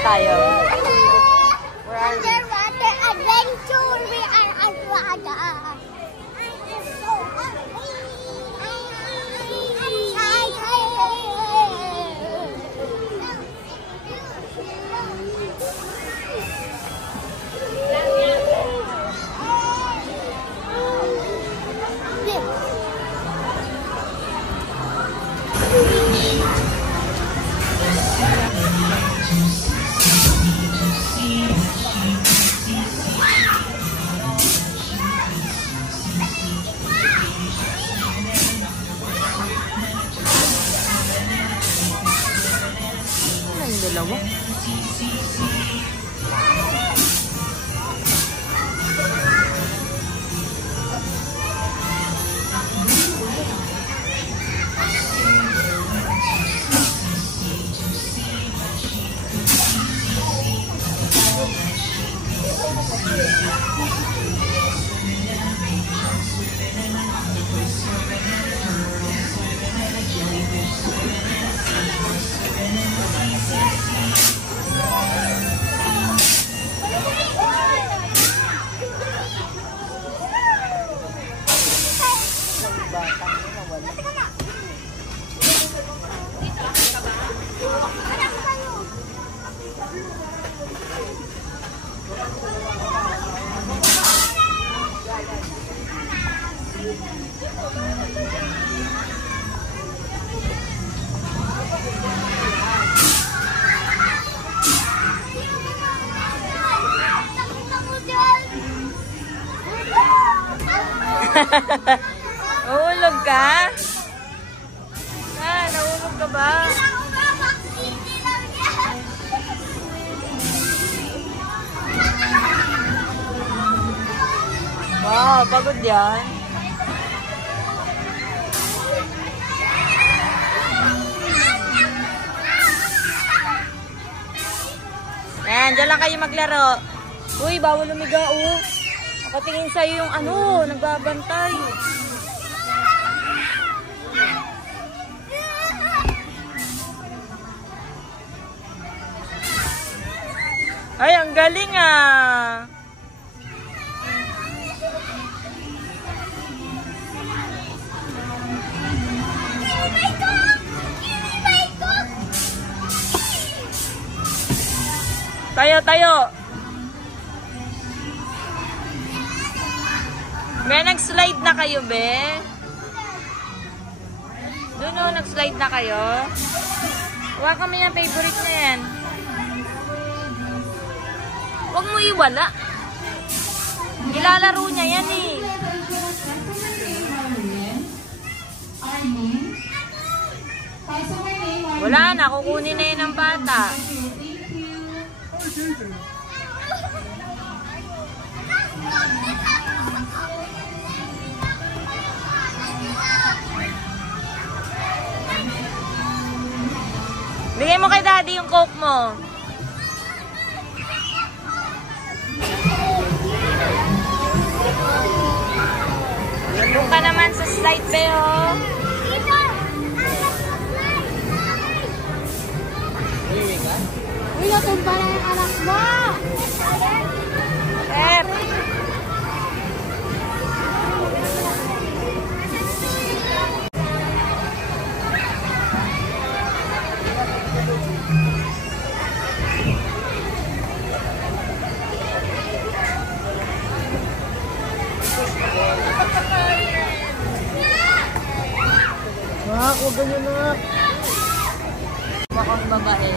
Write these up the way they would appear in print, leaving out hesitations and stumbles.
Saan tayo? Where are we? Underwater adventure. We are underwater. Dalawa. Nahulog ka? Nahulog ka ba? Wow, pagod yan. Ayan, dyan lang kayo maglaro. Uy, bawal lumiga, oh. Nakatingin sa'yo yung ano, nagbabantay. Ay, ang galing ah. Tayo. May nag-slide na kayo, be? Doon o, nag-slide na kayo? Huwag kami yung favorite na yan. Huwag mo iwala. Ilalaro niya yan eh. Wala na, kukunin na yun ng bata. Bigay mo kay daddy yung coke mo. Doon ka naman sa slide, Beo. Uy, natumba na yung anak mo. Pep. Huwag ganyan na. Bakang babae.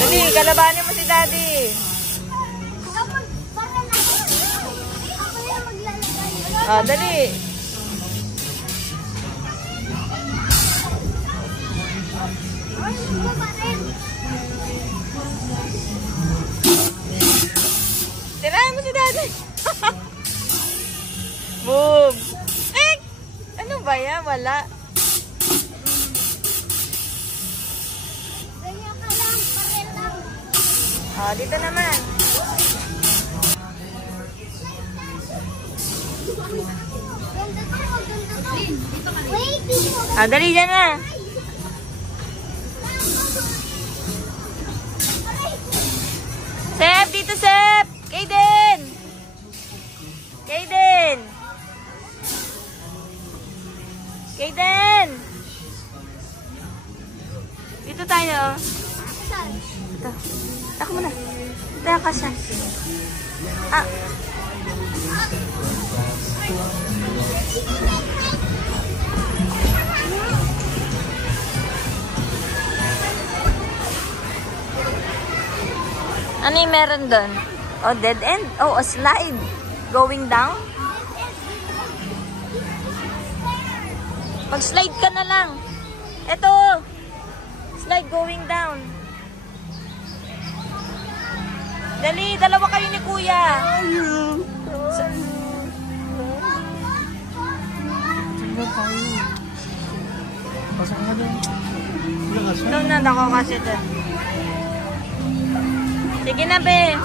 Dali, kalabanin mo si daddy. Ah, dali. Tirahan mo si daddy. Move. Ano ba yan? Wala. Ganyan ka lang, parel lang. Ah, dito naman. Wait, Ah, dali dyan na. Tito Sep! Kaden! Kaden! Kaden! Dito tayo. Ito. Ako muna. Ito ka siya. Ah. Ano yung meron doon? Oh, dead end? Oh, a slide. Going down? Mag-slide ka na lang. Ito. Slide going down. Dali, dalawa kayo ni Kuya. Pasok ka doon. Doon na ako kasi doon. Sige na, be.